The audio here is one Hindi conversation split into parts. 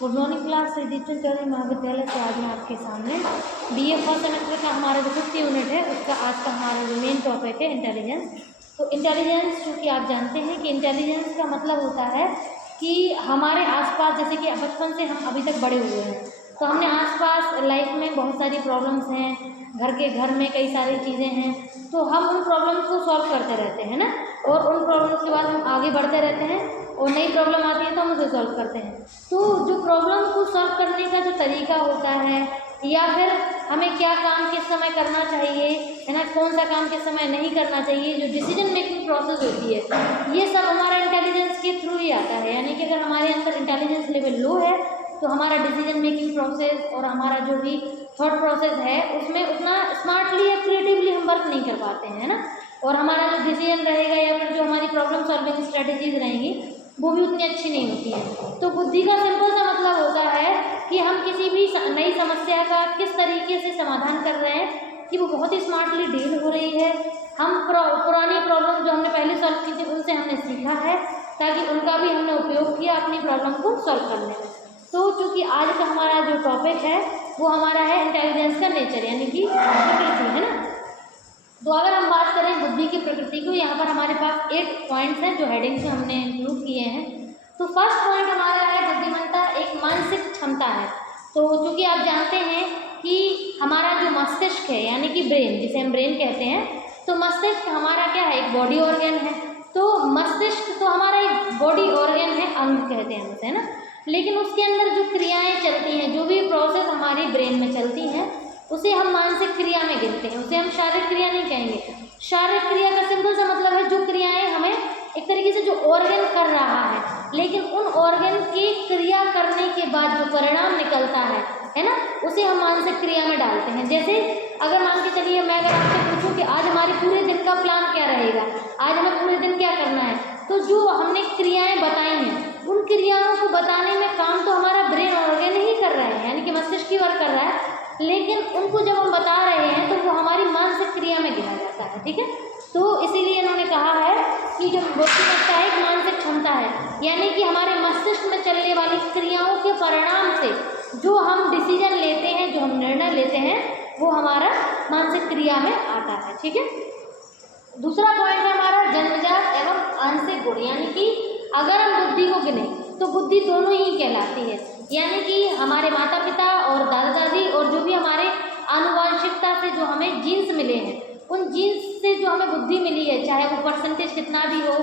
Good morning class. Shri Deepchand Chaudhary Mahavidyalaya से आज मैं आपके सामने बीए फर्स्ट सेमेस्टर का हमारा जो 5th यूनिट है उसका आज का हमारा जो मेन टॉपिक है इंटेलिजेंस। तो इंटेलिजेंस चूँकि आप जानते हैं कि इंटेलिजेंस का मतलब होता है कि हमारे आसपास, जैसे कि बचपन से हम अभी तक बड़े हुए हैं तो हमने आसपास लाइफ में बहुत सारी प्रॉब्लम्स हैं, घर में कई सारी चीज़ें हैं, तो हम उन प्रॉब्लम्स को सॉल्व करते रहते हैं ना, और उन प्रॉब्लम्स के बाद हम आगे बढ़ते रहते हैं और नई प्रॉब्लम आती है तो हम उसे सॉल्व करते हैं। तो जो प्रॉब्लम को सॉल्व करने का जो तरीका होता है या फिर हमें क्या काम किस समय करना चाहिए है ना, कौन सा काम किस समय नहीं करना चाहिए, जो डिसीजन मेकिंग प्रोसेस होती है, ये सब हमारा इंटेलिजेंस के थ्रू ही आता है। यानी कि अगर हमारे अंदर इंटेलिजेंस लेवल लो है तो हमारा डिसीजन मेकिंग प्रोसेस और हमारा जो भी थॉट प्रोसेस है उसमें उतना स्मार्टली या क्रिएटिवली हम वर्क नहीं कर पाते हैं ना, और हमारा जो डिसीजन रहेगा या फिर जो हमारी प्रॉब्लम सॉल्विंग स्ट्रेटेजीज रहेंगी वो भी उतनी अच्छी नहीं होती है। तो बुद्धि का सिंपल सा मतलब होता है कि हम किसी भी नई समस्या का किस तरीके से समाधान कर रहे हैं कि वो बहुत ही स्मार्टली डील हो रही है। हम पुरानी प्रॉब्लम जो हमने पहले सॉल्व की थी उनसे हमने सीखा है ताकि उनका भी हमने उपयोग किया अपनी प्रॉब्लम को सॉल्व करने में। तो चूँकि आज का हमारा जो टॉपिक है वो हमारा है इंटेलिजेंस का नेचर, यानी कि प्रकृति, है ना। तो अगर हम बात करें बुद्धि की प्रकृति को, यहाँ पर हमारे पास 8 पॉइंट्स हैं जो हेडिंग से हमने इंक्लूड किए हैं। तो फर्स्ट पॉइंट हमारा है बुद्धिमत्ता एक मानसिक क्षमता है। तो चूँकि आप जानते हैं कि हमारा जो मस्तिष्क है यानी कि ब्रेन, जिसे हम ब्रेन कहते हैं, तो मस्तिष्क हमारा क्या है, एक बॉडी ऑर्गन है। तो मस्तिष्क तो हमारा एक बॉडी ऑर्गन है, अंग कहते हैं उसे, है ना। लेकिन उसके अंदर जो क्रियाएँ चलती हैं, जो भी प्रोसेस हमारे ब्रेन में चलती हैं, उसे हम मानसिक क्रिया में गिनते हैं, उसे हम शारीरिक क्रिया नहीं कहेंगे। शारीरिक क्रिया का सिंपल सा मतलब है जो क्रियाएं हमें एक तरीके से जो ऑर्गन कर रहा है, लेकिन उन ऑर्गन की क्रिया करने के बाद जो परिणाम निकलता है ना, उसे हम मानसिक क्रिया में डालते हैं। जैसे अगर मान के चलिए मैं अगर आपसे पूछूं कि आज हमारे पूरे दिन का प्लान क्या रहेगा, आज हमें पूरे दिन क्या करना है, तो जो हमने क्रियाएं बताई हैं उन क्रियाओं को बताने में काम तो हमारा ब्रेन ऑर्गन ही कर रहा है, यानी कि मस्तिष्क ही वर्क कर रहा है, लेकिन उनको जब हम बता रहे हैं तो वो हमारी मानसिक क्रिया में गिना जाता है, ठीक है। तो इसीलिए इन्होंने कहा है कि जो बुद्धिमत्ता एक मानसिक क्षमता है, यानी कि हमारे मस्तिष्क में चलने वाली क्रियाओं के परिणाम से जो हम डिसीजन लेते हैं, जो हम निर्णय लेते हैं, वो हमारा मानसिक क्रिया में आता है, ठीक है। दूसरा पॉइंट है हमारा जन्मजात एवं आंशिक गुण, यानी कि अगर हम बुद्धि को गिने तो बुद्धि दोनों ही कहलाती है, यानी कि हमारे माता पिता और दादा दादी और जो भी हमारे आनुवंशिकता से जो हमें जीन्स मिले हैं, उन जीन्स से जो हमें बुद्धि मिली है, चाहे वो परसेंटेज कितना भी हो,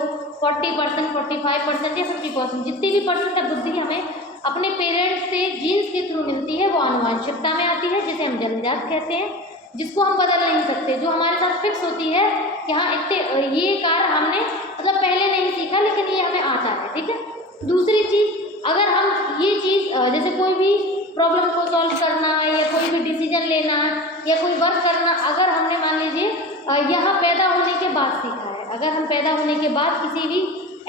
40%, 45% या 50%, जितनी भी परसेंट बुद्धि हमें अपने पेरेंट्स से जीन्स के थ्रू मिलती है वो आनुवंशिकता में आती है, जिसे हम जन्मजात कहते हैं, जिसको हम बदल नहीं सकते, जो हमारे साथ फिक्स होती है कि हाँ इतने ये कार्य हमने मतलब पहले नहीं सीखा लेकिन ये हमें आता है, ठीक है। दूसरी चीज़, अगर हम ये चीज़ जैसे कोई भी प्रॉब्लम को सॉल्व करना या कोई भी डिसीजन लेना या कोई वर्क करना, अगर हमने मान लीजिए यहाँ पैदा होने के बाद सीखा है, अगर हम पैदा होने के बाद किसी भी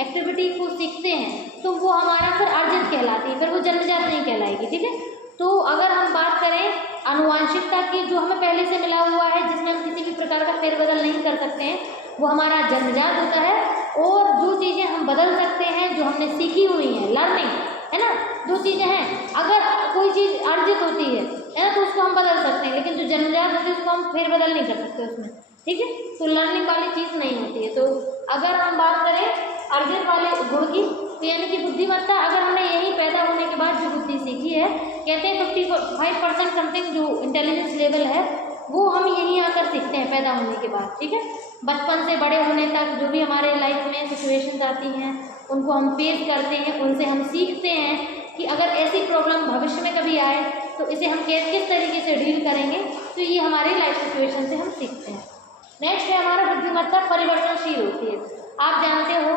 एक्टिविटी को सीखते हैं तो वो हमारा फिर अर्जित कहलाती है, फिर वो जन्मजात नहीं कहलाएगी, ठीक है। तो अगर हम बात करें आनुवंशिकता की, जो हमें पहले से मिला हुआ है, जिसमें हम किसी भी प्रकार का फेरबदल नहीं कर सकते हैं, वो हमारा जन्मजात होता है। और जो चीज़ें हम बदल सकते हैं, जो हमने सीखी हुई हैं, लर्निंग, है ना, जो चीज़ें हैं, अगर कोई चीज़ अर्जित होती है ना, तो उसको हम बदल सकते हैं, लेकिन जो जन्मजात होती है उसको हम फेरबदल नहीं कर सकते उसमें, ठीक है। तो लर्निंग वाली चीज़ नहीं होती है। तो अगर हम बात करें अर्जित वाले गुण की, तो यानी कि बुद्धिमत्ता, अगर हमने यही पैदा होने के बाद जो बुद्धि सीखी है, कहते हैं 55% समथिंग जो इंटेलिजेंस लेवल है वो हम यहीं आकर सीखते हैं पैदा होने के बाद, ठीक है। बचपन से बड़े होने तक जो भी हमारे लाइफ में सिचुएशंस आती हैं उनको हम फेस करते हैं, उनसे हम सीखते हैं कि अगर ऐसी प्रॉब्लम भविष्य में कभी आए तो इसे हम किस तरीके से डील करेंगे, तो ये हमारी लाइफ सिचुएशन से हम सीखते हैं। नेक्स्ट है हमारा बुद्धिमत्ता परिवर्तनशील होती है। आप जानते हो,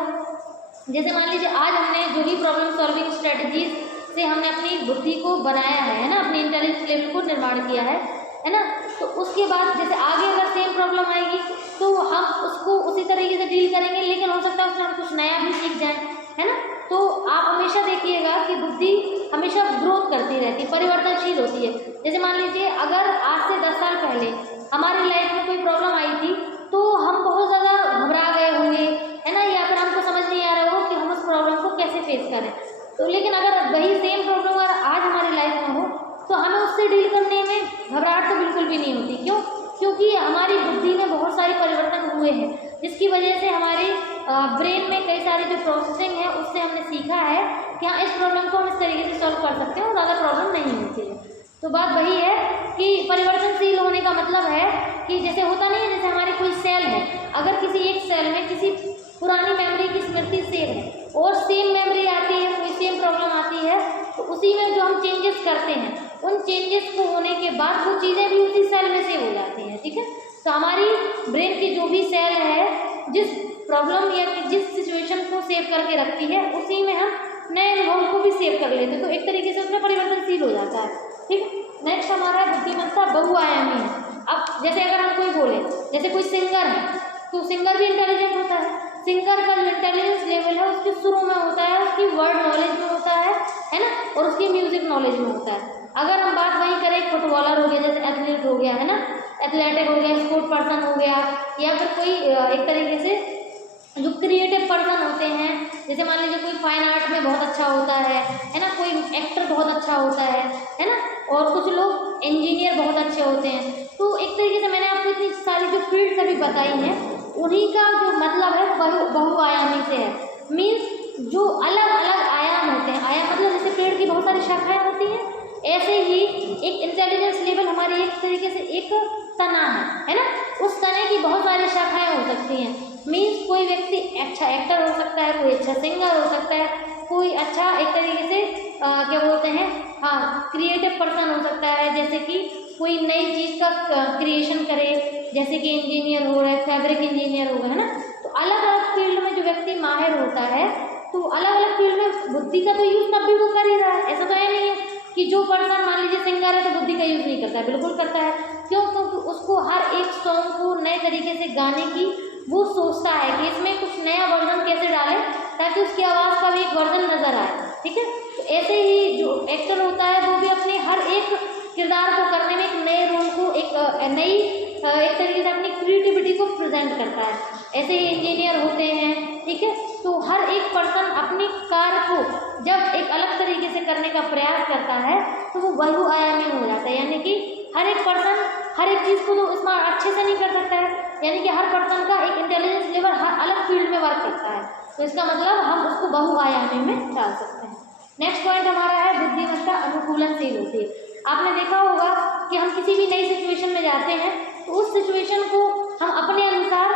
जैसे मान लीजिए आज हमने जो भी प्रॉब्लम सॉल्विंग स्ट्रेटजीज से हमने अपनी बुद्धि को बनाया है ना, अपनी इंटेलिजेंस लेवल को निर्माण किया है ना, तो उसके बाद जैसे आगे अगर सेम प्रॉब्लम आएगी तो हम उसको उसी तरीके से डील करेंगे, लेकिन हो सकता है उसमें हम कुछ नया भी सीख जाएं, है ना। तो आप हमेशा देखिएगा कि बुद्धि हमेशा ग्रोथ करती रहती है, परिवर्तनशील होती है। जैसे मान लीजिए अगर आज से 10 साल पहले हमारी लाइफ में कोई प्रॉब्लम आई थी तो हम बहुत ज़्यादा घबरा गए होंगे, है ना, या फिर हमको समझ नहीं आ रहा हो कि हम उस प्रॉब्लम को कैसे फेस करें। तो लेकिन अगर वही सेम प्रॉब्लम अगर उससे डील करने में घबराहट तो बिल्कुल भी नहीं होती। क्यों? क्योंकि हमारी बुद्धि में बहुत सारे परिवर्तन हुए हैं, जिसकी वजह से हमारे ब्रेन में कई सारी जो प्रोसेसिंग है उससे हमने सीखा है कि हाँ इस प्रॉब्लम को हम इस तरीके से सॉल्व कर सकते हैं और ज़्यादा प्रॉब्लम नहीं होती है। तो बात वही है कि परिवर्तनशील होने का मतलब है कि जैसे होता नहीं है, जैसे हमारी कोई सेल है, अगर किसी एक सेल में किसी पुरानी मेमोरी की स्मृति सेव है और सेम मेमोरी आती है, कोई सेम प्रॉब्लम आती है, तो उसी में जो हम चेंजेस करते हैं उन चेंजेस को होने के बाद वो चीज़ें भी उसी सेल में सेव हो जाती हैं। ठीक है, तो हमारी ब्रेन की जो भी सेल है जिस प्रॉब्लम या जिस सिचुएशन को सेव करके रखती है उसी में हम नए अनुभव को भी सेव कर लेते हैं, तो एक तरीके से उसमें परिवर्तनशील हो जाता है। ठीक है, नेक्स्ट हमारा बुद्धिमत्ता बहुआयामी है। अब जैसे अगर हम कोई बोले, जैसे कोई सिंगर है तो सिंगर भी इंटेलिजेंट होता है। सिंगर का जो इंटेलिजेंस लेवल है उसके सुरों में होता है, उसकी वर्ड नॉलेज में होता है ना, और उसकी म्यूजिक नॉलेज में होता है। अगर हम बात वहीं करें, फुटबॉलर हो गया, जैसे एथलीट हो गया है ना, एथलेटिक हो गया, स्पोर्ट पर्सन हो गया, या फिर कोई एक तरीके से जो क्रिएटिव पर्सन होते हैं, जैसे मान लीजिए कोई फाइन आर्ट में बहुत अच्छा होता है ना, कोई एक्टर बहुत अच्छा होता है ना, और कुछ लोग इंजीनियर बहुत अच्छे होते हैं। तो एक तरीके से मैंने आपको इतनी सारी जो फील्ड्स अभी बताई हैं उन्हीं का जो मतलब है बहुआयामी से है। मीन्स जो अलग अलग आयाम होते हैं, आयाम मतलब जैसे पेड़ की बहुत सारी शाखाएं होती हैं, ऐसे ही एक इंटेलिजेंस लेवल हमारी एक तरीके से एक तना है ना, उस तने की बहुत सारी शाखाएं हो सकती हैं। मीन्स कोई व्यक्ति अच्छा एक्टर हो सकता है, कोई अच्छा सिंगर हो सकता है, कोई अच्छा एक तरीके से क्या बोलते हैं, हाँ क्रिएटिव पर्सन हो सकता है, जैसे कि कोई नई चीज़ का क्रिएशन करे, जैसे कि इंजीनियर हो रहा है, फैब्रिक इंजीनियर होगा है ना। तो अलग अलग फील्ड में जो व्यक्ति माहिर होता है तो अलग अलग फील्ड में बुद्धि का तो यूज़ तब भी वो कर ही रहा है। ऐसा तो है नहीं है कि जो पर्सन मान लीजिए सिंगर है तो बुद्धि का यूज़ नहीं करता है, बिल्कुल करता है। क्यों? क्योंकि उसको हर एक सॉन्ग को नए तरीके से गाने की वो सोचता है कि इसमें कुछ नया वर्जन कैसे डालें ताकि उसकी आवाज़ का भी एक वर्जन नजर आए। ठीक है, तो ऐसे ही जो एक्टर होता है वो भी अपने हर एक किरदार को करने में एक नए रोल को एक नई एक तरीके से अपनी क्रिएटिविटी को प्रेजेंट करता है। ऐसे ही इंजीनियर होते हैं। ठीक है, तो हर एक पर्सन अपनी कार्य को जब एक अलग तरीके से करने का प्रयास करता है तो वो बहुआयामी हो जाता है, यानी कि हर एक पर्सन हर एक चीज़ को तो उसमें अच्छे से नहीं कर सकता है, यानी कि हर पर्सन का एक इंटेलिजेंस लेवल हर अलग फील्ड में वर्क करता है, तो इसका मतलब हम उसको बहुआयामी में डाल सकते हैं। नेक्स्ट पॉइंट हमारा है बुद्धिमत्ता अनुकूलनशील होती है। आपने देखा होगा कि हम किसी भी नई सिचुएशन में जाते हैं तो उस सिचुएशन को हम अपने अनुसार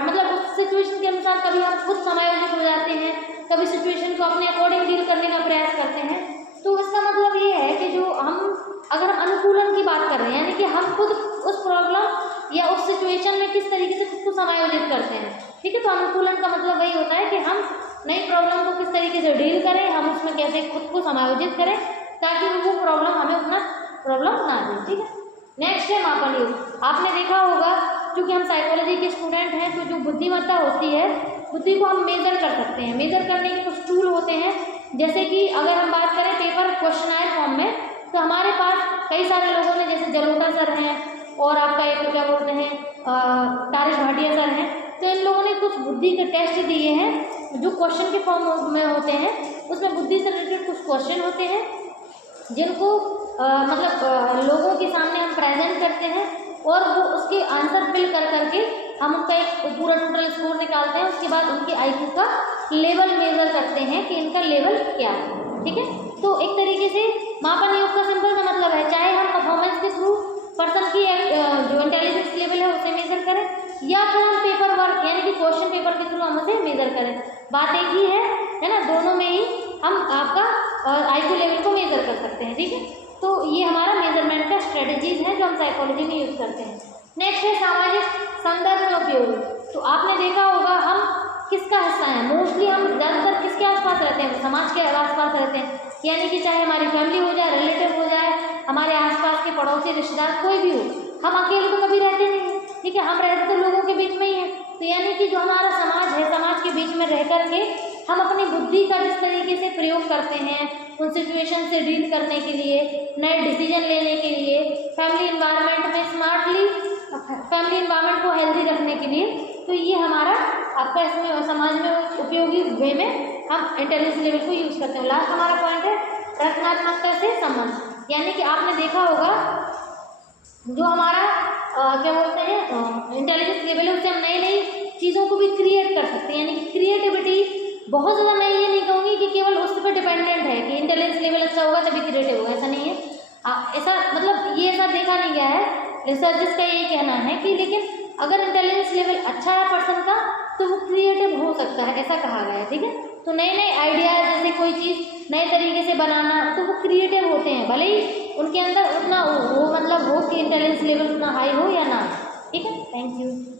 मतलब उस सिचुएशन के अनुसार कभी हम खुद समायोजित हो जाते हैं, कभी सिचुएशन को अपने अकॉर्डिंग डील करने का प्रयास करते हैं। तो इसका मतलब ये है कि जो हम अगर अनुकूलन की बात कर रहे हैं, यानी कि हम खुद उस प्रॉब्लम या उस सिचुएशन में किस तरीके से खुद को समायोजित करते हैं। ठीक है, तो अनुकूलन का मतलब वही होता है कि हम नई प्रॉब्लम को किस तरीके से डील करें, हम उसमें कैसे खुद को समायोजित करें ताकि वो प्रॉब्लम हमें उतना प्रॉब्लम ना दे। ठीक है, नेक्स्ट है मापन युग। आपने देखा होगा क्योंकि हम साइकोलॉजी के स्टूडेंट हैं तो जो बुद्धिमत्ता होती है बुद्धि को हम मेजर कर सकते हैं। मेजर करने के कुछ टूल होते हैं, जैसे कि अगर हम बात करें पेपर क्वेश्चनायर फॉर्म में, तो हमारे पास कई सारे लोगों ने, जैसे जलोटा सर हैं और आपका एक क्या बोलते हैं तारिश भाटिया सर हैं, तो इन लोगों ने कुछ बुद्धि के टेस्ट दिए हैं जो क्वेश्चन के फॉर्म में होते हैं। उसमें बुद्धि से रिलेटेड कुछ क्वेश्चन होते हैं जिनको लोगों के सामने हम प्रेजेंट करते हैं और वो उसके आंसर फिल कर करके हम उसका एक पूरा टोटल स्कोर निकालते हैं। उसके बाद उनके IQ का लेवल मेजर करते हैं कि इनका लेवल क्या है। ठीक है, तो एक तरीके से मापन योग का सिंपल का मतलब है चाहे हम परफॉर्मेंस के थ्रू पर्सन की जो इंटेलिजेंस लेवल है उसे मेजर करें या फिर हम पेपर वर्क यानी कि क्वेश्चन पेपर के थ्रू हम उसे मेजर करें, बात एक ही है ना, दोनों में ही हम आपका IQ लेवल को मेजर कर सकते हैं। ठीक है, तो ये हमारा मेजरमेंट का स्ट्रेटजीज है जो हम साइकोलॉजी में यूज़ करते हैं। नेक्स्ट है सामाजिक संदर्भ में उपयोग। तो आपने देखा होगा हम किसका हिस्सा है, मोस्टली हम ज़्यादातर किसके आसपास रहते हैं, समाज के आसपास रहते हैं, यानी कि चाहे हमारी फैमिली हो जाए, रिलेटिव हो जाए, हमारे आसपास के पड़ोसी रिश्तेदार कोई भी हो, हम अकेले तो कभी रहते नहीं हैं। ठीक है, हम रहते तो लोगों के बीच में ही हैं। तो यानी कि जो हमारा समाज है, समाज के बीच में रह करके हम अपनी बुद्धि का जिस तरीके से प्रयोग करते हैं उन सिचुएशन से डील करने के लिए, नए डिसीजन लेने के लिए, फैमिली इन्वायरमेंट में स्मार्टली फैमिली इन्वायरमेंट को हेल्दी रखने के लिए, तो ये हमारा आपका इसमें समाज में उपयोगी वे में हम इंटेलिजेंस लेवल को यूज़ करते हैं। लास्ट हमारा पॉइंट है रचनात्मकता से संबंध। यानी कि आपने देखा होगा जो हमारा क्या बोलते हैं इंटेलिजेंस लेवल है, उससे हम नई नई चीज़ों को भी क्रिएट कर सकते हैं। यानी कि क्रिएटिविटी बहुत ज़्यादा, मैं ये नहीं कहूँगी कि केवल उस पर डिपेंडेंट है कि इंटेलिजेंस लेवल अच्छा होगा तभी क्रिएटिव होगा, ऐसा नहीं है। ऐसा मतलब ये ऐसा देखा नहीं गया है, रिसर्चर्स का यही कहना है कि लेकिन अगर इंटेलिजेंस लेवल अच्छा है पर्सन का तो वो क्रिएटिव हो सकता है, ऐसा कहा गया है। ठीक है, तो नए नए आइडियाज, जैसे कोई चीज़ नए तरीके से बनाना, तो वो क्रिएटिव होते हैं, भले ही उनके अंदर उतना वो मतलब हो कि इंटेलिजेंस लेवल उतना हाई हो या ना। ठीक है, थैंक यू।